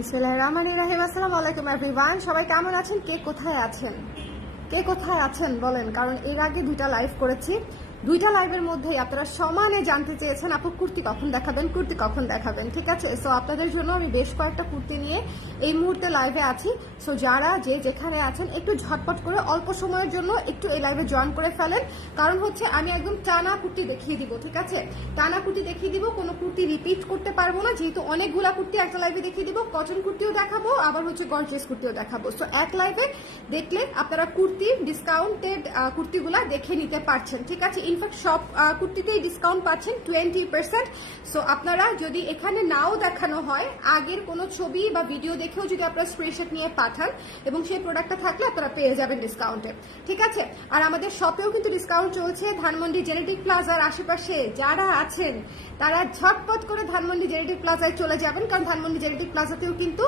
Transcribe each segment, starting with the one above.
বিসমিল্লাহির রহমানির রহিম। আসসালামু আলাইকুম এভরিওয়ান, সবাই কেমন আছেন? কে কোথায় আছেন বলেন, কারণ এর আগে দুইটা লাইভ করেছি। দুইটা লাইভের মধ্যেই আপনারা সমানে জানতে চেয়েছেন আপু কুর্তি কখন দেখাবেন, ঠিক আছে? সো আপনাদের জন্য আমি বেশ কয়েকটা কুর্তি নিয়ে এই মুহূর্তে লাইভে আছি। সো যারা যেখানে আছেন একটু ঝটপট করে অল্প সময়ের জন্য একটু এই লাইভে জয়েন করে ফেলেন, কারণ হচ্ছে আমি একদম টানা কুর্তি দেখিয়ে দিব, ঠিক আছে? টানা কুর্তি দেখিয়ে দিব, কোনো কুর্তি রিপিট করতে পারবো না, যেহেতু অনেকগুলা কুর্তি একটা লাইভে দেখিয়ে দিব। কটন কুর্তিও দেখাবো, আবার হচ্ছে গর্জিয়াস কুর্তিও দেখাবো। সো এক লাইভে দেখলে আপনারা কুর্তি ডিসকাউন্টেড কুর্তিগুলা দেখে নিতে পারছেন, ঠিক আছে? ইনফ্যাক্ট সব কুর্তিতেই ডিসকাউন্ট পাচ্ছেন 20%। সো আপনারা যদি এখানে নাও দেখানো হয়, আগের কোনো ছবি বা ভিডিও দেখেও যদি আপনারা স্ক্রিনশট নিয়ে পাঠান এবং সেই প্রোডাক্টটা থাকলে আপনারা পেয়ে যাবেন ডিসকাউন্টে, ঠিক আছে? আর আমাদের শপেও কিন্তু ডিসকাউন্ট চলছে। ধানমন্ডি জেনেটিক প্লাজার আশেপাশে যারা আছেন তারা ঝটপট করে ধানমন্ডি জেনেটিক প্লাজায় চলে যাবেন, কারণ ধানমন্ডি জেনেটিক প্লাজাতেও কিন্তু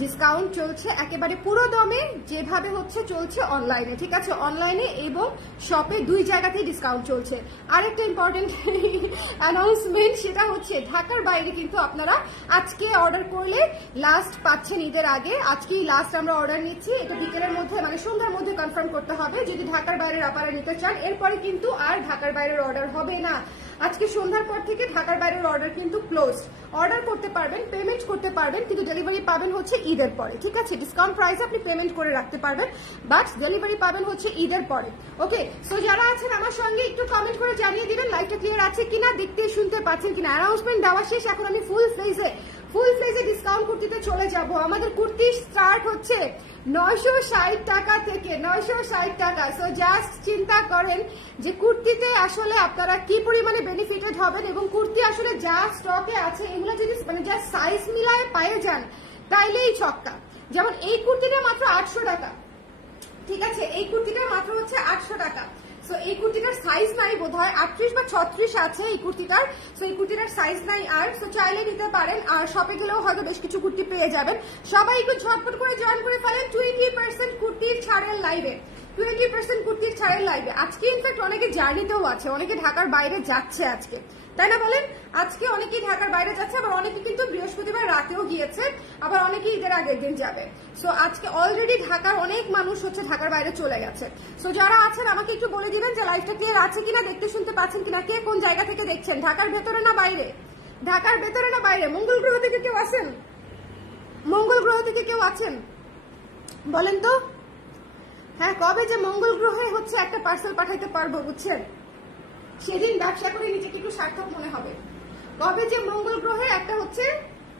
ডিসকাউন্ট চলছে একেবারে পুরো দমে, যেভাবে হচ্ছে চলছে অনলাইনে, ঠিক আছে? অনলাইনে এবং শপে দুই জায়গাতেই ডিসকাউন্ট চলছে। আরেকটা ইম্পর্টেন্ট অ্যানাউন্সমেন্ট, সেটা হচ্ছে ঢাকার বাইরে কিন্তু আপনারা আজকে অর্ডার করলে লাস্ট পাচ্ছেন ঈদের আগে। আজকেই লাস্ট আমরা অর্ডার নিচ্ছি, এটা বিকেলের মধ্যে মানে সন্ধ্যার মধ্যে কনফার্ম করতে হবে যদি ঢাকার বাইরের আপনারা নিতে চান। এরপরে কিন্তু আর ঢাকার বাইরের অর্ডার হবে না। আজকে সন্ধ্যার পর থেকে ঢাকার বাইরের অর্ডার কিন্তু ক্লোজ। অর্ডার করতে পারবেন, পেমেন্ট করতে পারবেন, কিন্তু ডেলিভারি পাবেন হচ্ছে ঈদের পরে, ঠিক আছে? ডিসকাউন্ট প্রাইসে আপনি পেমেন্ট করে রাখতে পারবেন, বাট ডেলিভারি পাবেন হচ্ছে ঈদের পরে। ওকে, সো যারা আছেন আমার সঙ্গে একটু কমেন্ট করে জানিয়ে দিবেন লাইভটা ক্লিয়ার আছে কিনা, দেখতে শুনতে পাচ্ছেন কিনা। অ্যানাউন্সমেন্ট দেওয়া শেষ, এখন আমি ফুল ফ্লেজে ডিসকাউন্ট কুর্তিতে চলে যাব। আমাদের কুর্তি স্টার্ট হচ্ছে 960 টাকা থেকে, 960 টাকা। সো জাস্ট চিন্তা করেন যে কুর্তিতে আসলে আপনারা কি পরিমাণে বেনিফিটেড হবেন, এবং কুর্তি আসলে যা স্টকে আছে এগুলো যদি মানে যা সাইজ মিলায় পায়ে যান তাইলেই ছক্কা। যেমন এই কুর্তিটা মাত্র 800 টাকা, ঠিক আছে? এই কুর্তিটা মাত্র হচ্ছে 800 টাকা। সো এই কুর্তিটার সাইজ নাই বোধহয় 38 বা 36 আছে এই কুর্তিটার। সো এই কুর্তিটার সাইজ নাই আর, সো চাইলে নিতে পারেন। আর শপে গেলেও হয়তো বেশ কিছু কুর্তি পেয়ে যাবেন। সবাই একটু ঝটপট করে জয়েন করে ফেলেন 20% কুর্তির ছাড়ের লাইভে, 20% কুর্তির ছাড়ের লাইভে। আজকে ইনফ্যাক্ট অনেকে জার্নিতেও আছে, অনেকে ঢাকার বাইরে যাচ্ছে আজকে, তাই না বলেন? আজকে অনেকেই ঢাকার বাইরে যাচ্ছে, আবার অনেকে কিন্তু বৃহস্পতিবার রাতেও গিয়েছে, আবার অনেকে ঈদের আগের দিন যাবে। সো আজকে অলরেডি ঢাকার অনেক মানুষ হচ্ছে ঢাকার বাইরে চলে গেছে। সো যারা আছেন আমাকে একটু বলে দিবেন যে লাইভটা ক্লিয়ার আছে কিনা, দেখতে শুনতে পাচ্ছেন কিনা, কে কোন জায়গা থেকে দেখছেন, ঢাকার ভেতরে না বাইরে? ঢাকার ভেতরে না বাইরে? মঙ্গল গ্রহ থেকে কেউ আছেন? মঙ্গল গ্রহ থেকে কেউ আছেন বলেন তো? হ্যাঁ, কবে যে মঙ্গল গ্রহে হচ্ছে একটা পার্সেল পাঠাইতে পারবো বুঝছেন, সেদিন ব্যবসা করে নিজেকে একটু সার্থক মনে হবে। কবে যে মঙ্গল গ্রহে একটা হচ্ছে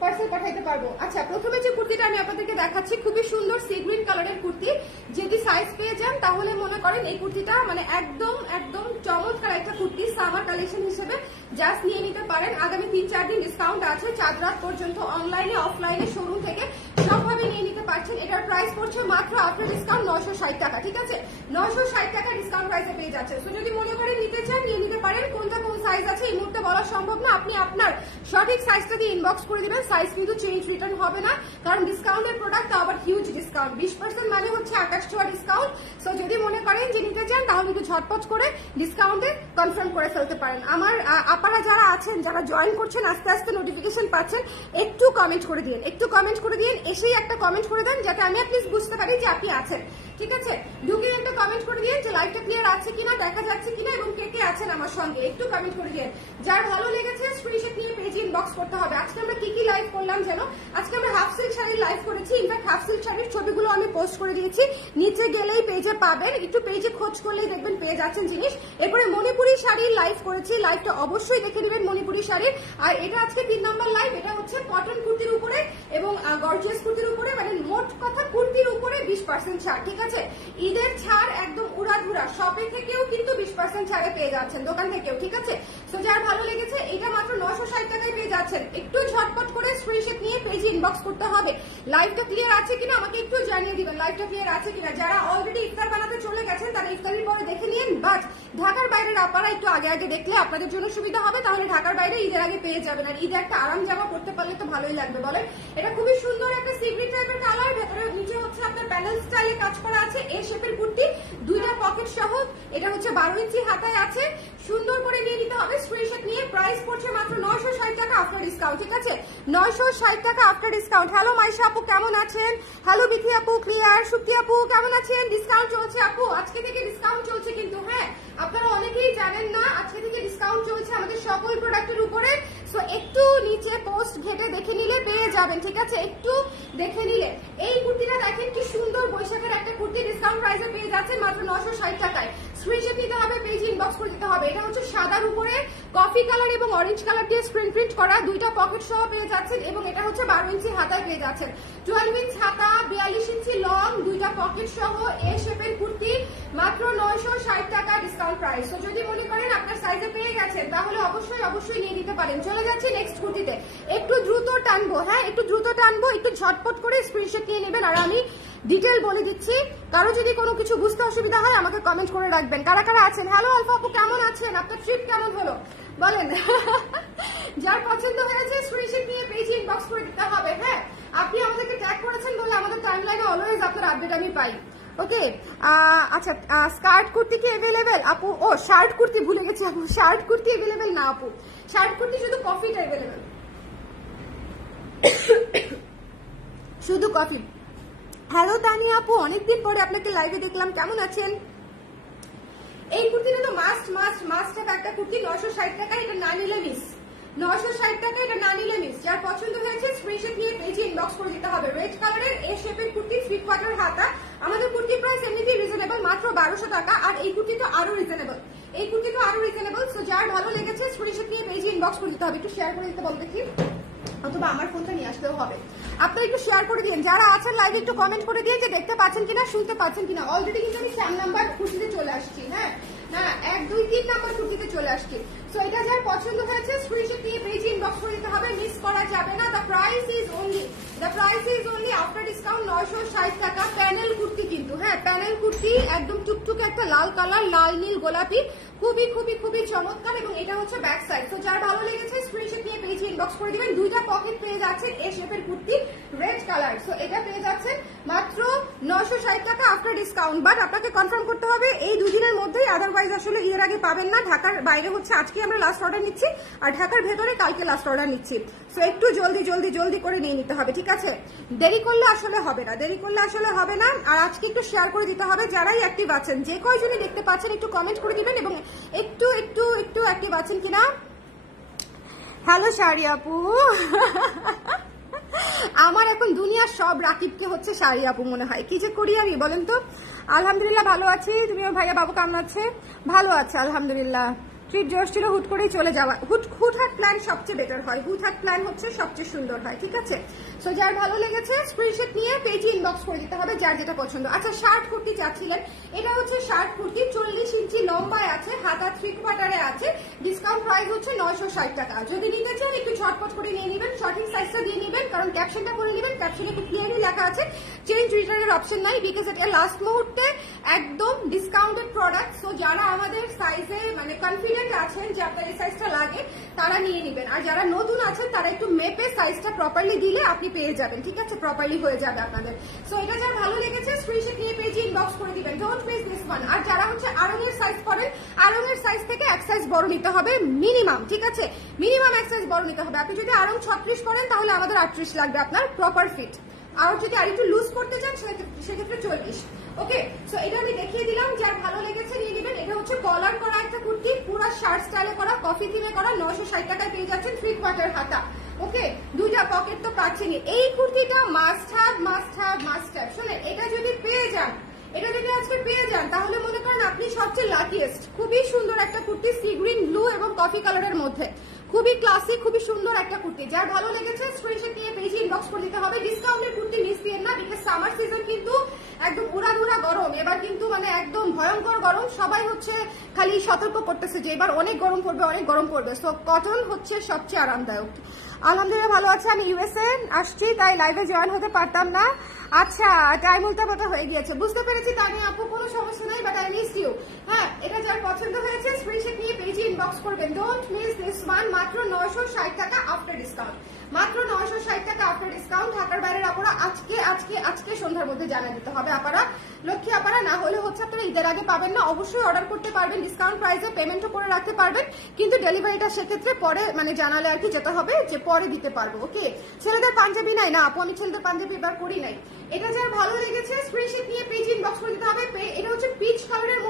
পার্সেল পাঠাইতে পারবো। আচ্ছা, প্রথমে যে কুর্তিটা আমি আপনাদেরকে দেখাচ্ছি খুবই সুন্দর সি গ্রিন কালারের কুর্তি। যদি সাইজ পেয়ে যান তাহলে মনে করেন এই কুর্তিটা মানে একদম চমৎকার একটা কুর্তি। সামার কালেকশন হিসেবে জাস্ট নিয়ে নিতে পারেন। আগামী 3-4 দিন ডিসকাউন্ট আছে, চাঁদ রাত পর্যন্ত অনলাইনে অফলাইনে শোরুম থেকে সবভাবে নিয়ে নিতে পারছেন। এটার প্রাইস পড়ছে মাত্র আফটার ডিসকাউন্ট 960 টাকা, ঠিক আছে? 960 টাকা ডিসকাউন্ট প্রাইসে পেয়ে যাচ্ছে। তো যদি মনে করেন নিতে চান নিয়ে নিতে পারেন। কোনটা কোন সাইজ আছে এই মুহূর্তে বলা সম্ভব না, আপনি আপনার সঠিক সাইজটা দিয়ে ইনবক্স করে দিবেন। সাইজ কিন্তু চেঞ্জ রিটার্ন হবে না, কারণ ডিসকাউন্টের প্রোডাক্ট আবার হিউজ ডিসকাউন্ট, 20% মানে হচ্ছে আকাশ ছোঁয়া ডিসকাউন্ট। সো যদি মনে করেন যে নিতে চান তাহলে একটু ঝটপট করে ডিসকাউন্টে কনফার্ম করে ফেলতে পারেন। আমার আপনারা যারা আছেন, যারা জয়েন করছেন, আস্তে আস্তে নোটিফিকেশন পাচ্ছেন, একটু কমেন্ট করে দিন, এসেই একটা কমেন্ট করে দেন যাতে আমি অ্যাটলিস্ট বুঝতে পারি যে আপনি আছেন, ঠিক আছে? ঢুকে একটা কমেন্ট করে দিন যে লাইভটা ক্লিয়ার আছে কিনা, দেখা যাচ্ছে কিনা, এবং কে কে আছেন আমার সঙ্গে একটু কমেন্ট করে দিন। যার ভালো লেগেছে স্ক্রিনশট নিয়ে পেজে ইনবক্স করতে হবে। আজকে আমরা কি লাইভ করলাম যেন? আজকে আমরা হাফ সিল্ক শাড়ির লাইভ করেছি। ইনফ্যাক্ট হাফ সিল্ক শাড়ির ছবিগুলো আমি পোস্ট করে দিয়েছি, নিচে গেলেই পেজে পাবেন, একটু পেজে খোঁজ করলেই দেখবেন পেয়ে যাচ্ছেন জিনিস। এরপরে মণিপুরি শাড়ির লাইভ করেছি, লাইভটা অবশ্যই দেখে নেবেন মণিপুরি শাড়ির। আর এটা আজকে 3 নম্বর লাইভ। এটা হচ্ছে কটন কুর্তির উপরে এবং গর্জিয়াস কুর্তির উপরে, মানে মোট কথা কুর্তির উপরে 20% ছাড়, ঠিক আছে? ঈদের ছাড় একদম উড়াধুরা। শপে থেকেও কিন্তু 20% ছাড়ে পেয়ে যাচ্ছেন, দোকান থেকেও, ঠিক আছে? তো যার ভালো লেগেছে এটা মাত্র 960 টাকায় পেয়ে যাচ্ছেন। একটু ঝটপট করে স্ক্রিনশট নিয়ে পেজে ইনবক্স করতে হবে। লাইভটা ক্লিয়ার আছে কিনা আমাকে একটু জানিয়ে দিবেন, লাইভটা ক্লিয়ার আছে কিনা। যারা অলরেডি ইফতার বানাতে চলে গেছেন তারা ইফতারের পরে দেখে নিন, বাট ঢাকার বাইরের আপনারা একটু আগে আগে দেখলে আপনাদের জন্য সুবিধা হবে, তাহলে ঢাকার বাইরে ঈদের আগে পেয়ে যাবেন। আর ঈদে একটা আরাম জামা পড়তে পারলে তো ভালোই লাগবে বলেন। এটা খুবই সুন্দর একটা সিগ্রি টাইপের কালার, ভেতরে নিচে হচ্ছে আপনার প্যানেল স্টাইলে কাজ করা আছে, এ শেপের কুর্তি, দুইটা পকেট পকেট সহ, এটা হচ্ছে 12 ইঞ্চি হাতায় আছে, সুন্দর করে নিয়ে নিতে হবে স্ক্রিনশট নিয়ে। প্রাইস পড়ছে মাত্র 960 টাকা আফটার ডিসকাউন্ট, ঠিক আছে 960 টাকা আফটার ডিসকাউন্ট। হ্যালো মাইশা আপু কেমন আছেন? হ্যালো বিথি আপু, ক্লিয়ার, সুপ্তি আপু কেমন আছেন? ডিসকাউন্ট চলছে আপু, আজকে থেকে ডিসকাউন্ট চলছে কিন্তু, হ্যাঁ আপনারা অনেকেই জানেন না আজকে থেকে ডিসকাউন্ট চলছে আমাদের সকল প্রোডাক্টের উপরে। সো একটু নিচে পোস্ট ঘেটে দেখে নিলে পেয়ে যাবেন, ঠিক আছে একটু দেখে নিলে। এই কুর্তিটা দেখেন কি সুন্দর, বৈশাখের একটা কুর্তি ডিসকাউন্ট প্রাইসে পেয়ে যাচ্ছেন মাত্র 960 টাকায়। স্ক্রিনশট নিতে হবে, পেজ ইনবক্স করে দিতে হবে। এটা হচ্ছে সাদার উপরে কফি কালার এবং অরেঞ্জ কালার দিয়ে স্ক্রিন প্রিন্ট করা, দুইটা পকেট সহ পেয়ে যাচ্ছেন এবং এটা হচ্ছে 12 ইঞ্চি হাতায় পেয়ে যাচ্ছেন। 12 ইঞ্চি হাতা, 42 ইঞ্চি লং, দুইটা পকেট সহ এ শেপের কুর্তি মাত্র 960 টাকা ডিসকাউন্ট প্রাইস। তো যদি মনে করেন আপনার সাইজে পেয়ে গেছেন তাহলে অবশ্যই নিয়ে নিতে পারেন। চলে যাচ্ছি নেক্সট কুর্তিতে, একটু দ্রুত টানবো, হ্যাঁ একটু দ্রুত টানবো, একটু ঝটপট করে স্ক্রিনশট নিয়ে নেবেন। আর আমি ডিটেল বলে দিচ্ছি, কারো যদি কোনো কিছু বুঝতে অসুবিধা হয় আমাকে কমেন্ট করে রাখবেন। কারা কারা আছেন? হ্যালো আলফা আপু কেমন আছেন? আপনার ট্রিপ কেমন হলো বলেন? যার পছন্দ হয়েছে স্ক্রিনশট নিয়ে পেজ ইনবক্স করে দিতে হবে। হ্যাঁ আপনি আমাদেরকে ট্যাগ করেছেন বলে আমাদের টাইমলাইনে অলওয়েজ আপনার আপডেট আমি পাই। ওকে আচ্ছা, স্কার্ট কুর্তি কি अवेलेबल আপু? ও শার্ট কুর্তি ভুলে গেছি আপু, শার্ট কুর্তি अवेलेबल না আপু, শার্ট কুর্তি শুধু কফিটা अवेलेबल, শুধু কফি। হ্যালো তানিয়া আপু, অনেকদিন পরে আপনাকে লাইভে দেখলাম, কেমন আছেন? এই কুর্তিটা তো মাস্ট একটা কুর্তি, 960 টাকা, এটা না নিলে মিস, 960 টাকা, এটা না নিলে মিস। যার পছন্দ হয়েছে স্ক্রিনশট নিয়ে পেজে ইনবক্স করে দিতে হবে। রেড কালারের এ শেপের কুর্তি, 3 কোয়ার্টার হাতা। আমাদের কুর্তি প্রাইস এমনিতেই রিজনেবল, মাত্র 1200 টাকা। আর এই কুর্তি তো আরো রিজনেবল, এই কুর্তি তো আরো রিজনেবল। সো যার ভালো লেগেছে স্ক্রিনশট নিয়ে পেজে ইনবক্স করে দিতে হবে। একটু শেয়ার করে দিতে বল দেখি, অথবা আমার ফোনটা নিয়ে আসলেও হবে। আপনারা একটু শেয়ার করে দিন, যারা আছেন লাইভে একটু কমেন্ট করে দিয়ে যে দেখতে পাচ্ছেন কিনা, শুনতে পাচ্ছেন কিনা। অলরেডি কিন্তু আমি 4 নাম্বার কুর্তিতে চলে আসছি, হ্যাঁ না 1 2 3 নাম্বার কুর্তিতে চলে আসছি। সো এটা যার পছন্দ হয়েছে স্ক্রিনশট নিয়ে পেজে ইনবক্স করে দিতে হবে, মিস করা যাবে না। The price is only after discount 960 টাকা। প্যানেল কুর্তি কিন্তু, হ্যাঁ প্যানেল কুর্তি, একদম টুকটুকে একটা লাল কালার, লাল নীল গোলাপি, খুবই চমৎকার। এবং এটা হচ্ছে ব্যাক সাইড। তো যার ভালো লেগেছে স্ক্রিনশট নিয়ে পেজে ইনবক্স করে দিবেন। দুইটা পকেট পেয়ে যাচ্ছেন এ শেপের কুর্তি, রেড কালার। সো এটা পেয়ে যাচ্ছেন মাত্র 960 টাকা আফটার ডিসকাউন্ট। বাট আপনাকে কনফার্ম করতে হবে এই দুদিনের মধ্যেই, আদারওয়াইজ আসলে এর আগে পাবেন না। ঢাকার বাইরে হচ্ছে আজকে আমরা লাস্ট অর্ডার নিচ্ছি, আর ঢাকার ভেতরে কালকে লাস্ট অর্ডার নিচ্ছি। সো একটু জলদি করে নিয়ে নিতে হবে, ঠিক আছে? দেরি করলে আসলে হবে না। আর আজকে একটু শেয়ার করে দিতে হবে, যারাই অ্যাক্টিভ আছেন, যে কয়জনই দেখতে পাচ্ছেন একটু কমেন্ট করে দিবেন এবং একটু অ্যাক্টিভ আছেন কিনা। হ্যালো শাড়ি আপু, আমার এখন দুনিয়ার সব রাকিবকে হচ্ছে শাড়ি আপু মনে হয়, কি যে করি আমি বলেন তো। আলহামদুলিল্লাহ ভালো আছি, তুমি ভাইয়া বাবু কেমন আছে? ভালো আছে আলহামদুলিল্লাহ। ট্রিপ জোশ ছিল, হুট করেই চলে যাওয়া। হুটহাট প্ল্যান সবচেয়ে বেটার হয়, হুটহাট প্ল্যান হচ্ছে সবচেয়ে সুন্দর হয়, ঠিক আছে? সো যার ভালো লেগেছে স্ক্রিনশট নিয়ে পেজে ইনবক্স করে দিতে হবে, যার যেটা পছন্দ। আচ্ছা শার্ট কুর্তি চাচ্ছিলেন, এটা হচ্ছে শার্ট কুর্তি, 40 ইঞ্চি লম্বায় আছে, হাতা 3 কোয়ার্টারে আছে। ডিসকাউন্ট প্রাইস হচ্ছে 960 টাকা। যদি নিতে চান একটু ঝটপট করে নিয়ে নেবেন, সঠিক সাইজটা দিয়ে নেবেন, কারণ ক্যাপশনটা করে নেবেন। ক্যাপশনে খুব ক্লিয়ারলি লেখা আছে চেঞ্জ রিটার্নের অপশন নাই, বিকজ এটা লাস্ট মুহূর্তে একদম ডিসকাউন্টেড প্রোডাক্ট। সো যারা আমাদের সাইজে মানে কনফিডেন্ট আছেন যে আপনার এই সাইজটা লাগে, তারা নিয়ে নেবেন। আর যারা নতুন আছেন তারা একটু মেপে সাইজটা প্রপারলি দিলে আপনি পেয়ে যাবেন, ঠিক আছে? প্রপারলি হয়ে যাবে আপনাদের। সো এটা যার ভালো লেগেছে স্ক্রিনশট নিয়ে পেজে ইনবক্স করে দিবেন, ডোন্ট মিস দিস ওয়ান। আর যারা হচ্ছে আরঙের সাইজ করেন, আরঙের সাইজ থেকে এক সাইজ বড় নিতে হবে মিনিমাম, ঠিক আছে? মিনিমাম এক সাইজ বড় নিতে হবে। আপনি যদি আরং 36 করেন তাহলে আমাদের 38 লাগবে আপনার প্রপার ফিট। আর যদি আরেকটু লুজ করতে চান সেক্ষেত্রে 40। ওকে, সো এটা আমি দেখিয়ে দিলাম, যার ভালো লেগেছে নিয়ে নেবেন। এটা হচ্ছে কলার করা একটা কুর্তি, পুরো শার্ট স্টাইলে করা, কফি থিমে করা, 960 টাকায় পেয়ে যাচ্ছেন, 3 কোয়ার্টার হাতা। ওকে, দুইটা পকেট তো পাচ্ছেনই। এই কুর্তিটা মাস্ট হ্যাভ। শুনেন, এটা যদি পেয়ে যান, এটা যদি আজকে পেয়ে যান তাহলে মনে করেন আপনি সবচেয়ে লাকিয়েস্ট। খুবই সুন্দর একটা কুর্তি, সি গ্রিন ব্লু এবং কফি কালারের মধ্যে, খুবই ক্লাসি, খুবই সুন্দর একটা কুর্তি। যার ভালো লেগেছে স্ক্রিনশট নিয়ে পেজে ইনবক্স করে দিতে হবে। ডিসকাউন্টের কুর্তি মিস দিয়েন না, বিকজ সামার সিজন কিন্তু একদম উড়াধুরা গরম, এবার কিন্তু মানে একদম ভয়ঙ্কর গরম। সবাই হচ্ছে খালি সতর্ক করতেছে যে এবার অনেক গরম পড়বে। সো কটন হচ্ছে সবচেয়ে আরামদায়ক। আলহামদুলিল্লাহ ভালো আছে। আমি ইউএসএ আসছি, তাই লাইভে জয়েন হতে পারতাম না। আচ্ছা, টাইম উল্টাপাল্টা হয়ে গিয়েছে, বুঝতে পেরেছি। তাই আপু কোনো সমস্যা নাই, বাট আই মিস ইউ। হ্যাঁ, এটা যার পছন্দ হয়েছে স্ক্রিনশট নিয়ে পেজে ইনবক্স করবেন, ডোন্ট মিস দিস ওয়ান। মাত্র 960 টাকা আফটার ডিসকাউন্ট, মাত্র 960 টাকা আফটার ডিসকাউন্ট। ঢাকার বাইরের আপনারা আজকে সন্ধ্যার মধ্যে জানা দিতে হবে। আপনারা লক্ষ্মী আপনারা না হলে হচ্ছে আপনারা ঈদের আগে পাবেন না, অবশ্যই অর্ডার করতে পারবেন ডিসকাউন্ট প্রাইসে, পেমেন্টও করে রাখতে পারবেন, কিন্তু ডেলিভারিটা সেক্ষেত্রে পরে মানে জানালে আর কি যেতে হবে যে পরে দিতে পারবো। ওকে, ছেলেদের পাঞ্জাবি নাই না আপু, আমি ছেলেদের পাঞ্জাবি এবার করি নাই। এটা যার ভালো লেগেছে স্ক্রিনশট নিয়ে পেজ ইনবক্স করে দিতে হবে। এটা হচ্ছে পিচ কালারের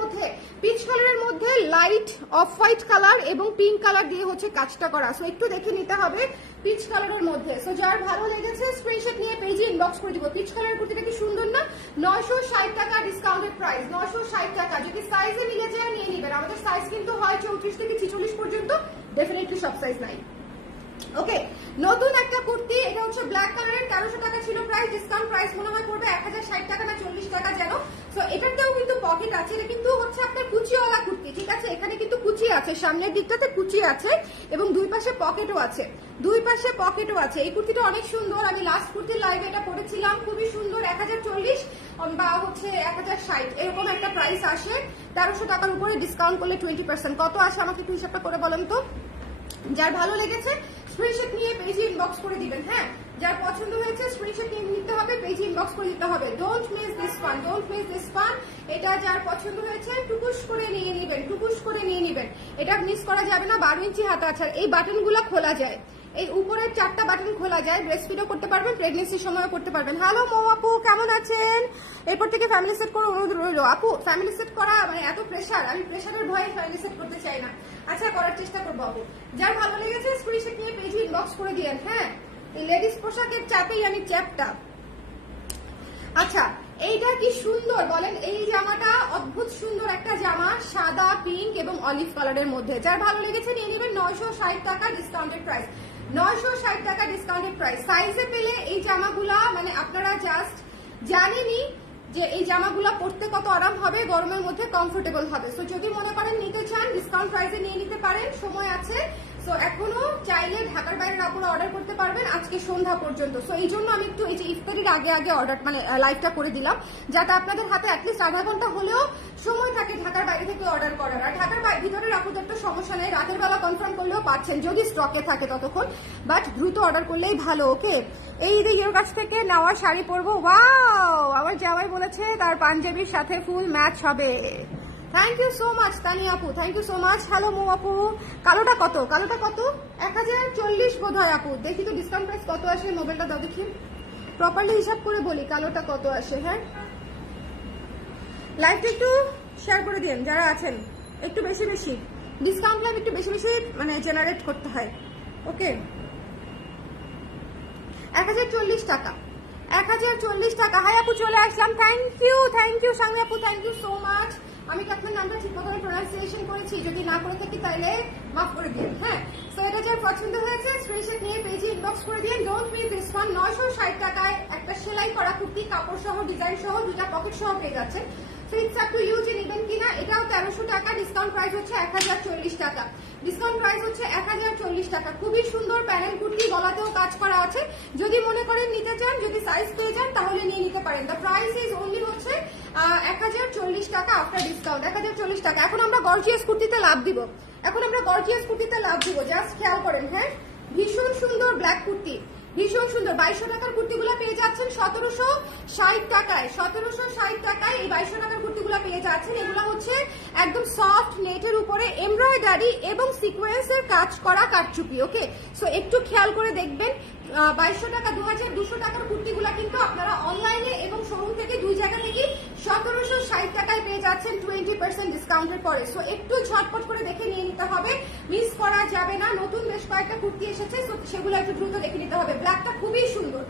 মধ্যে লাইট অফ হোয়াইট কালার এবং পিঙ্ক কালার দিয়ে হচ্ছে কাজটা করা, সো একটু দেখে নিতে হবে পিচ কালারের মধ্যে। সো যার ভালো লেগেছে স্ক্রিনশট নিয়ে পেজে ইনবক্স করে দিব। পিচ কালারের কুর্তিটা কি সুন্দর না? 960 টাকা ডিসকাউন্টেড প্রাইস, 960 টাকা। যদি সাইজে মিলে যায় নিয়ে নেবেন, আমাদের সাইজ কিন্তু হয় 34 থেকে 46 পর্যন্ত, ডেফিনেটলি সব সাইজ নাই। ওকে, নতুন একটা কুর্তি, এটা হচ্ছে ব্ল্যাক কালারের, 1300 টাকা ছিল প্রাইস, ডিসকাউন্ট প্রাইস মনে হয় পড়বে 1060 টাকা না 40 টাকা যেন। সো এটাতেও কিন্তু পকেট আছে, এটা কিন্তু হচ্ছে আপনার কুচিওয়ালা কুর্তি, ঠিক আছে? এখানে কিন্তু কুচি আছে, সামনের দিকটাতে কুচি আছে এবং দুই পাশে পকেটও আছে, এই কুর্তিটা অনেক সুন্দর। আমি লাস্ট কুর্তির লাইভে এটা পরেছিলাম, খুবই সুন্দর। 1040 বা হচ্ছে 1060 এরকম একটা প্রাইস আসে। 1300 টাকার উপরে ডিসকাউন্ট করলে 20%, কত আসে আমাকে একটু হিসাবটা করে বলেন তো। যার ভালো লেগেছে স্ক্রিনশট নিয়ে পেজে ইনবক্স করে দিবেন। হ্যাঁ, যার পছন্দ হয়েছে স্ক্রিনশট নিয়ে নিতে হবে, পেজে ইনবক্স করে দিতে হবে। ডোন্ট মিস দিস ফান, এটা যার পছন্দ হয়েছে টুকুস করে নিয়ে নেবেন, এটা মিস করা যাবে না। 12 ইঞ্চি হাতা আছে, এই বাটনগুলো খোলা যায়, এই উপরের 4টা বাটন খোলা যায়, ব্রেস্ট ফিডও করতে পারবেন, প্রেগনেন্সির সময়ও করতে পারবেন। হ্যালো মৌ আপু, কেমন আছেন? এরপর থেকে ফ্যামিলি সেট করে অনুরোধ রইল। আপু ফ্যামিলি সেট করা মানে এত প্রেশার, আমি প্রেশারের ভয়ে ফ্যামিলি সেট করতে চাই না। আচ্ছা, করার চেষ্টা করবো আপু। যার ভালো লেগেছে স্ক্রিনশট নিয়ে পেজে ইনবক্স করে দিয়েন। হ্যাঁ, এই লেডিস পোশাকের চাপেই আমি চ্যাপটা। আচ্ছা, এইটা কি সুন্দর বলেন, এই জামাটা অদ্ভুত সুন্দর একটা জামা, সাদা, পিঙ্ক এবং অলিভ কালারের মধ্যে। যার ভালো লেগেছে নিয়ে নেবেন, 960 টাকা ডিসকাউন্টেড প্রাইস, 960 টাকা ডিসকাউন্টেড প্রাইস। সাইজে পেলে এই জামাগুলা মানে আপনারা জাস্ট জানেনই যে এই জামাগুলা পরতে কত আরাম হবে, গরমের মধ্যে কমফোর্টেবল হবে। সো যদি মনে করেন নিতে চান ডিসকাউন্ট প্রাইসে নিয়ে নিতে পারেন, সময় আছে। সো এখনো চাইলে ঢাকার বাইরের আপুরা অর্ডার করতে পারবেন আজকে সন্ধ্যা পর্যন্ত। সো এই জন্য আমি একটু এই যে ইফতারির আগে অর্ডার মানে লাইভটা করে দিলাম, যাতে আপনাদের হাতে অ্যাটলিস্ট আধা ঘন্টা হলেও সময় থাকে ঢাকার বাইরে থেকে অর্ডার করার। আর ঢাকার ভিতরের আপুদের তো সমস্যা নেই, রাতের বেলা কনফার্ম করলেও পাচ্ছেন যদি স্টকে থাকে ততক্ষণ, বাট দ্রুত অর্ডার করলেই ভালো। ওকে, এই ঈদে ইয়ের কাছ থেকে নেওয়া শাড়ি পরবো। ওয়াও, আমার জামাই বলেছে তার পাঞ্জাবির সাথে ফুল ম্যাচ হবে। Thank you so much Tania আপু, thank you so much. Hello Mou আপু, কালোটা কত? 1040 বোধ হয় আপু। দেখি তো ডিসকাউন্ট প্রাইস কত আসে, মোবাইলটা দাও দেখি, প্রপারলি হিসাব করে বলি কালোটা কত আসে। হ্যাঁ, লাইভটা একটু শেয়ার করে দিন যারা আছেন, একটু বেশি ডিসকাউন্ট লাইভ একটু বেশি মানে জেনারেট করতে হয়। ওকে, 1040 টাকা, 1040 টাকা। হাই আপু, চলে আসলাম। থ্যাংক ইউ সাংমি আপু, থ্যাংক ইউ সো মাচ। আমি কি আপনার নামটা ঠিক মতো প্রোনাউন্সিয়েশন করেছি? যদি না করে থাকি তাহলে মাফ করে দিন। হ্যাঁ, সো এটা যার পছন্দ হয়েছে স্ক্রিনশট নিয়ে পেজে ইনবক্স করে দিন। Don't miss this one. 960 টাকায় একটা সেলাই করা কুর্তি, কাপড় সহ, ডিজাইন সহ, 2টা পকেট সহ পেয়ে যাচ্ছেন। So it's up to you যে নেবেন কিনা। এটাও 1300 টাকা, ডিসকাউন্ট প্রাইস হচ্ছে 1040 টাকা, ডিসকাউন্ট প্রাইস হচ্ছে 1040 টাকা। খুবই সুন্দর প্যানেল কুর্তি, গলাতেও কাজ করা আছে। যদি মনে করেন নিতে চান, যদি সাইজ পেয়ে যান তাহলে নিয়ে নিতে পারেন। দ্য প্রাইস ইজ অনলি হচ্ছে 1040 টাকা আফটার ডিসকাউন্ট, 1040 টাকা। এখন আমরা গর্জিয়াস কুর্তিতে লাভ দিব, জাস্ট খেয়াল করেন। হ্যাঁ, ভীষণ সুন্দর ব্ল্যাক কুর্তি, ভীষণ সুন্দর। 2200 টাকার কুর্তিগুলো পেয়ে যাচ্ছেন 1760 টাকায়, 1760 টাকায় এই 2200 টাকার কুর্তিগুলো পেয়ে যাচ্ছেন। এগুলো হচ্ছে একদম সফট নেটের উপরে এমব্রয়ডারি এবং সিকোয়েন্সের কাজ করা কারচুপি। ওকে, সো একটু খেয়াল করে দেখবেন। 2200 টাকা, 2200 টাকার কুর্তিগুলো কিন্তু আপনারা অনলাইনে এবং শোরুম থেকে দুই জায়গা থেকে 1760 টাকায় পেয়ে যাচ্ছেন 20% ডিসকাউন্টের পরে। সো একটু ঝটপট করে দেখে নিয়ে নিতে হবে, মিস করা যাবে না। নতুন বেশ কয়েকটা কুর্তি এসেছে, সেগুলো একটু দ্রুত দেখে নিতে হবে। ব্ল্যাকটা খুবই সুন্দর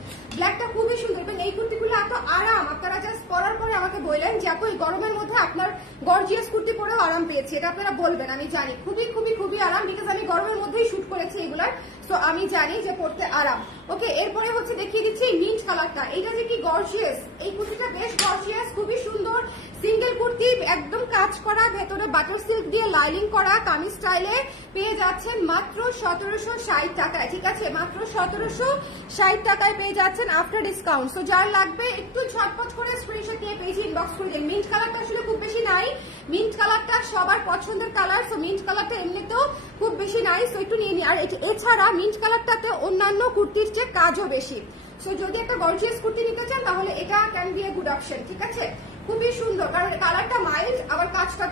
এবং এই কুর্তিগুলো এত আরাম, আপনারা জাস্ট পরার পরে আমাকে বললেন যে আপু এই গরমের মধ্যে আপনার গর্জিয়াস কুর্তি পরেও আরাম পেয়েছি, এটা আপনারা বলবেন। আমি জানি খুবই আরাম, বিকজ আমি গরমের মধ্যেই শুট করেছি এগুলার, সো আমি জানি যে পরতে আরাম। ওকে, এরপরে হচ্ছে দেখিয়ে দিচ্ছি মিন্ট কালারটা। এটা যে কি গর্জিয়াস, এই কুর্তিটা বেশ গর্জিয়াস, খুবই সুন্দর সিঙ্গেল কুর্তি, একদম কাজ করা, ভেতরে বাটার সিল্ক দিয়ে লাইনিং করা, কামিজ স্টাইলে পেয়ে যাচ্ছেন মাত্র 1760 টাকায়। ঠিক আছে, মাত্র 1760 টাকায় পেয়ে যাচ্ছেন আফটার ডিসকাউন্ট। সো যার লাগবে একটু ঝটপট করে স্ক্রিনশট নিয়ে পেজে ইনবক্স করে দিন। মিন্ট কালারটা আসলে খুব বেশি নাই, মিন্ট কালারটা সবার পছন্দের কালার। সো মিন্ট কালারটা এমনিতেও খুব বেশি নাই, সো একটু নিয়ে নিই। আর এছাড়া মিন্ট কালারটাতে অন্যান্য কুর্তির চেয়ে কাজও বেশি। সো যদি একটা গর্জিয়াস কুর্তি নিতে চান তাহলে এটা can B a good option. ঠিক আছে, খুবই সুন্দর, কারণ কালারটা মাইল্ড,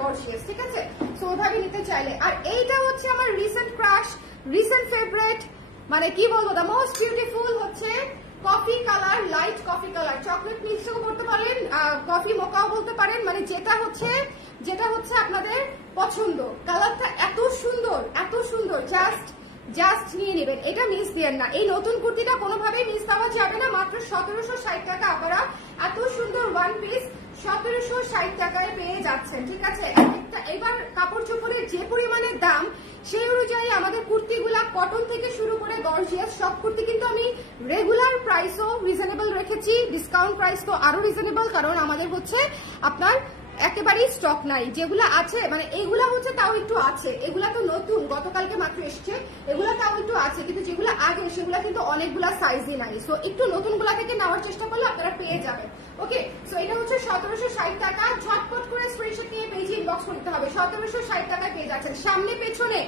গর্জিয়াস, ঠিক আছে? সো ওভাবে নিতে চাইলে। আর এইটা হচ্ছে আমার রিসেন্ট ক্রাশ, রিসেন্ট ফেভারিট, মানে কি বলবো, দ্য মোস্ট বিউটিফুল হচ্ছে coffee colour, light coffee colour, chocolate মিক্সও বলতে পারেন, কফি মোকাও বলতে পারেন, মানে যেটা হচ্ছে আপনাদের পছন্দ। কালারটা এত সুন্দর, এত সুন্দর, জাস্ট নিয়ে নেবেন, এটা মিস দিয়েন না। এই নতুন কুর্তিটা কোনোভাবেই মিস দেওয়া যাবে না। মাত্র 1760 টাকা আপনারা এত সুন্দর ওয়ান পিস 1760 টাকায় পেয়ে যাচ্ছেন, ঠিক আছে? এবার কাপড় চোপড়ের যে পরিমাণে দাম, সেই অনুযায়ী আমাদের কুর্তিগুলা কটন থেকে শুরু করে গর্জিয়াস সব কুর্তি কিন্তু আমি রেগুলার প্রাইসও রিজনেবল রেখেছি, ডিসকাউন্ট প্রাইস তো আরো রিজনেবল, কারণ আমাদের হচ্ছে আপনার একেবারেই স্টক নাই। যেগুলা আছে, মানে এইগুলা হচ্ছে তাও একটু আছে, এগুলা তো নতুন, গতকালকে মাত্র এসছে, এগুলা তাও একটু আছে, কিন্তু যেগুলো আগে সেগুলা কিন্তু অনেকগুলা সাইজই নাই। সো একটু নতুন গুলা থেকে নেওয়ার চেষ্টা করলে আপনারা পেয়ে যাবেন। ওকে, সো এটা হচ্ছে 1760 টাকা। ঝটপট করে স্ক্রিনশট নিয়ে পেজে ইনবক্স করতে হবে। 1760 টাকায় পেয়ে যাচ্ছেন। সামনে পেছনে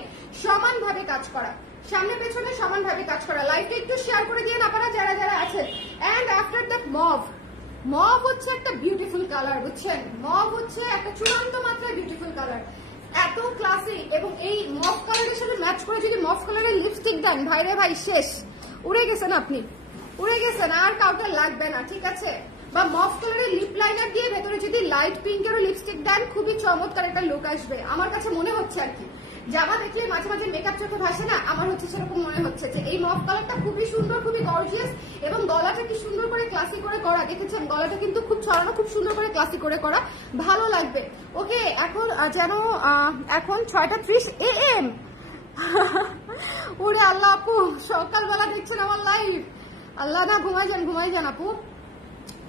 সমানভাবে কাজ করা, সামনে পেছনে সমানভাবে কাজ করা। লাইভটা একটু শেয়ার করে দিয়ে আপনারা যারা যারা আছেন। এন্ড আফটার দ্যাট মভ হচ্ছে একটা বিউটিফুল কালার, বুঝছেন? মভ হচ্ছে একটা চূড়ান্ত মাত্রায় বিউটিফুল কালার, এত ক্লাসিক। এবং এই মভ কালারের সাথে ম্যাচ করে যদি মভ কালারের লিপস্টিক দেন, ভাইরে ভাই শেষ, উড়ে গেছেন আপনি, উড়ে গেছেন, আর কাউকে লাগবে না, ঠিক আছে? বা মভ কালারের লিপ লাইনার দিয়ে ভেতরে যদি লাইট পিঙ্কেরও লিপস্টিক দেন, খুবই চমৎকার একটা লুক আসবে আমার কাছে মনে হচ্ছে আর কি। জামা দেখলে মাঝে মাঝে মেকআপ চোখে ভাসে না, আমার হচ্ছে সেরকম মনে হচ্ছে যে এই মভ কালারটা খুবই সুন্দর, খুবই গর্জিয়াস। এবং গলাটা কি সুন্দর করে ক্লাসি করে করা, দেখেছেন? গলাটা কিন্তু খুব ছড়ানো, খুব সুন্দর করে ক্লাসি করে করা, ভালো লাগবে। ওকে, এখন যেন এখন 6:30 AM। ওরে আল্লাহ আপু, সকালবেলা দেখছেন আমার লাইভ, আল্লাহ না, ঘুমাই যান আপু।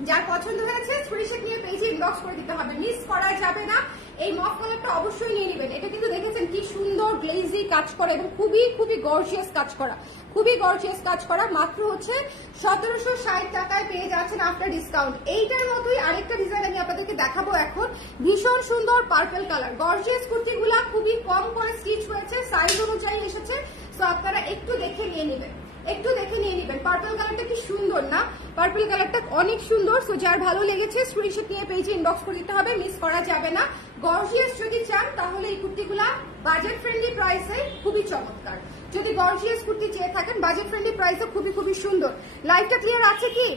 যার পছন্দ হয়েছে স্ক্রিনশট নিয়ে পেজে ইনবক্স করে দিতে হবে, মিস করা যাবে না। এই মফ কালারটা অবশ্যই নিয়ে নেবেন। এটা কিন্তু দেখেছেন কি সুন্দর গ্লেজি কাজ করা এবং খুবই খুবই গর্জিয়াস কাজ করা, খুবই গর্জিয়াস কাজ করা। মাত্র হচ্ছে 1760 টাকায় পেয়ে যাচ্ছেন আফটার ডিসকাউন্ট। এইটার মতোই আরেকটা ডিজাইন আমি আপনাদেরকে দেখাবো এখন। ভীষণ সুন্দর পার্পল কালার, গর্জিয়াস কুর্তিগুলা খুবই কম করে স্টিচ হয়েছে, সাইজ অনুযায়ী এসেছে। তো আপনারা একটু দেখে নিয়ে নেবেন, একটু দেখে নিয়ে নেবেন। পার্পল কালারটা কি সুন্দর না? পার্পল কালারটা অনেক সুন্দর। সো যার ভালো লেগেছে স্ক্রিনশট নিয়ে পেজে ইনবক্স করে দিতে হবে, মিস করা যাবে না। গর্জিয়াস যদি চান তাহলে এই কুর্তিগুলা বাজেট ফ্রেন্ডলি প্রাইসে খুবই চমৎকার। যদি গর্জিয়াস কুর্তি চেয়ে থাকেন বাজেট ফ্রেন্ডলি প্রাইসে খুবই খুবই সুন্দর। লাইভটা ক্লিয়ার আছে কি?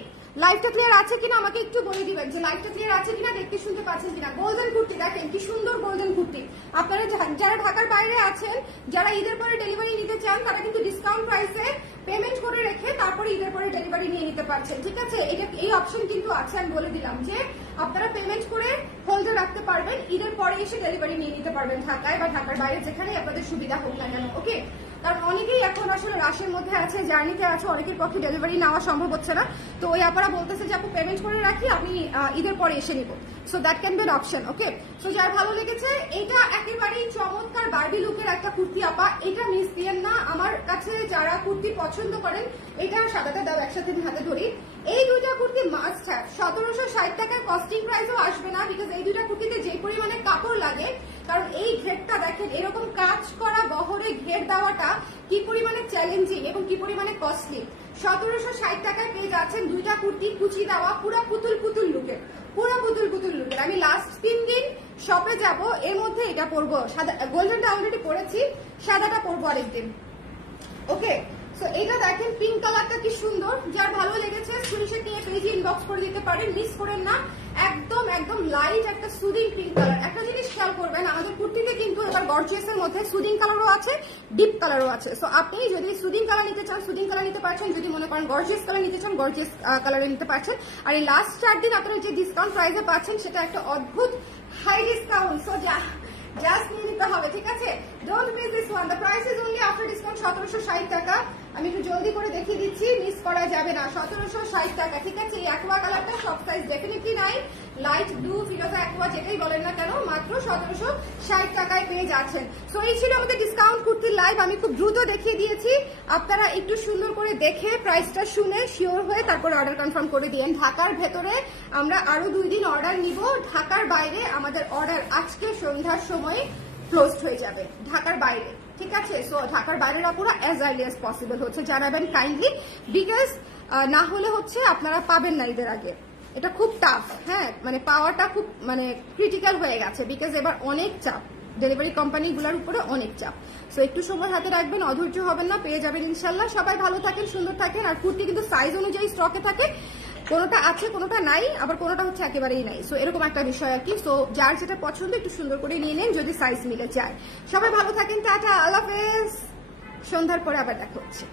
লাইভটা ক্লিয়ার আছে কিনা আমাকে একটু বলে দিবেন যে লাইভটা ক্লিয়ার আছে কিনা, দেখতে শুনতে পাচ্ছেন কিনা। গোল্ডেন কুর্তি দেখেন কি সুন্দর গোল্ডেন কুর্তি। আপনারা যারা ঢাকার বাইরে আছেন, যারা ঈদের পরে ডেলিভারি নিতে চান, তারা কিন্তু ডিসকাউন্ট প্রাইসে পেমেন্ট করে রেখে তারপরে ঈদের পরে ডেলিভারি নিয়ে নিতে পারছেন, ঠিক আছে? এটা এই অপশন কিন্তু আছে, আমি বলে দিলাম যে আপনারা পেমেন্ট করে হোল্ডে রাখতে পারবেন, ঈদের পরে এসে ডেলিভারি নিয়ে নিতে পারবেন ঢাকায় বা ঢাকার বাইরে, যেখানেই আপনাদের সুবিধা হোক না কেন। ওকে, কারণ অনেকেই এখন আসলে রাশের মধ্যে আছে, জার্নিতে আছে, অনেকের পক্ষে ডেলিভারি নেওয়া সম্ভব হচ্ছে না। তো ওই আপনারা বলতেছে যে আপু পেমেন্ট করে রাখি, আপনি ঈদের পরে এসে নিব। So that can be N option. Okay, so যার ভালো লেগেছে, এটা একেবারেই চমৎকার বারবি লুকের একটা কুর্তি আপা, এটা মিস দিয়েন না। আমার কাছে যারা কুর্তি পছন্দ করেন, এটা সাদাটা দাও একসাথে হাতে ধরি, এই দুইটা কুর্তি মাস্ট হ্যাভ। 1760 টাকায় কস্টিং প্রাইসও আসবে না, বিকজ এই দুইটা কুর্তিতে যে পরিমাণে কাপড় লাগে, কারণ এই ঘেরটা দেখেন, এরকম কাজ করা বহরে ঘের দেওয়াটা কি পরিমাণে চ্যালেঞ্জিং এবং কি পরিমাণে কস্টলি। 1760 টাকায় পেয়ে যাচ্ছেন দুইটা কুর্তি, কুচি দেওয়া, পুরা পুতুল পুতুল লুকের, পুরা পুতুল পুতুল লুকের। আমি লাস্ট 3 দিন শপে যাব, এর মধ্যে এটা পরবো, সাদা গোল্ডেনটা অলরেডি পরেছি, সাদাটা পরবো আরেকদিন। ওকে, সো এটা দেখেন পিঙ্ক কালারটা কি সুন্দর। যার ভালো লেগেছে স্ক্রিনশট নিয়ে পেজে ইনবক্স করে দিতে পারেন, মিস করেন না। একদম একদম লাইট একটা সুদিং পিঙ্ক কালার। একটা জিনিস খেয়াল করবেন, আমাদের কুর্তিতে কিন্তু এবার গর্জিয়াসের মধ্যে সুদিং কালারও আছে, ডিপ কালারও আছে। সো আপনি যদি সুদিং কালার নিতে চান সুদিং কালার নিতে পারছেন, যদি মনে করেন গর্জিয়াস কালার নিতে চান গর্জিয়াস কালারে নিতে পারছেন। আর এই লাস্ট 4 দিন আপনারা যে ডিসকাউন্ট প্রাইসে পাচ্ছেন সেটা একটা অদ্ভুত হাই ডিসকাউন্ট। সো জাস্ট নিয়ে নিতে হবে, ঠিক আছে? Don't miss this one. The price is only after discount 1760 টাকা। আমি একটু জলদি করে দেখিয়ে দিচ্ছি, মিস করা যাবে না। 1760 টাকা, ঠিক আছে? এই অ্যাকোয়া কালারটা সব সাইজ ডেফিনেটলি নাই, লাইট ব্লু, ফিরোজা, অ্যাকোয়া যেটাই বলেন না কেন, মাত্র 1760 টাকায় পেয়ে যাচ্ছেন। সো এই ছিল আমাদের ডিসকাউন্ট কুর্তির লাইভ। আমি খুব দ্রুত দেখিয়ে দিয়েছি, আপনারা একটু সুন্দর করে দেখে প্রাইসটা শুনে শিওর হয়ে তারপর অর্ডার কনফার্ম করে দিয়েন। ঢাকার ভেতরে আমরা আরো 2 দিন অর্ডার নিব, ঢাকার বাইরে আমাদের অর্ডার আজকে সন্ধ্যার সময় ক্লোজড হয়ে যাবে, ঢাকার বাইরে, ঠিক আছে? সো ঢাকার বাইরের আপুরা অ্যাজ আর্লি অ্যাজ পসিবল হচ্ছে জানাবেন কাইন্ডলি, বিকজ না হলে হচ্ছে আপনারা পাবেন না ঈদের আগে। এটা খুব টাফ, হ্যাঁ মানে পাওয়াটা খুব মানে ক্রিটিক্যাল হয়ে গেছে, বিকজ এবার অনেক চাপ, ডেলিভারি কোম্পানিগুলোর উপরে অনেক চাপ। সো একটু সময় হাতে রাখবেন, অধৈর্য হবেন না, পেয়ে যাবেন ইনশাল্লাহ। সবাই ভালো থাকেন, সুন্দর থাকেন। আর কুর্তি কিন্তু সাইজ অনুযায়ী স্টকে থাকে, কোনোটা আছে কোনোটা নাই, আবার কোনোটা হচ্ছে একেবারেই নাই। সো এরকম একটা বিষয় আর কি। সো যার যেটা পছন্দ একটু সুন্দর করে নিয়ে নেন যদি সাইজ মিলে যায়। সবাই ভালো থাকেন, টাটা, আল্লাহ হাফেজ। সন্ধ্যার পরে আবার দেখা হচ্ছে।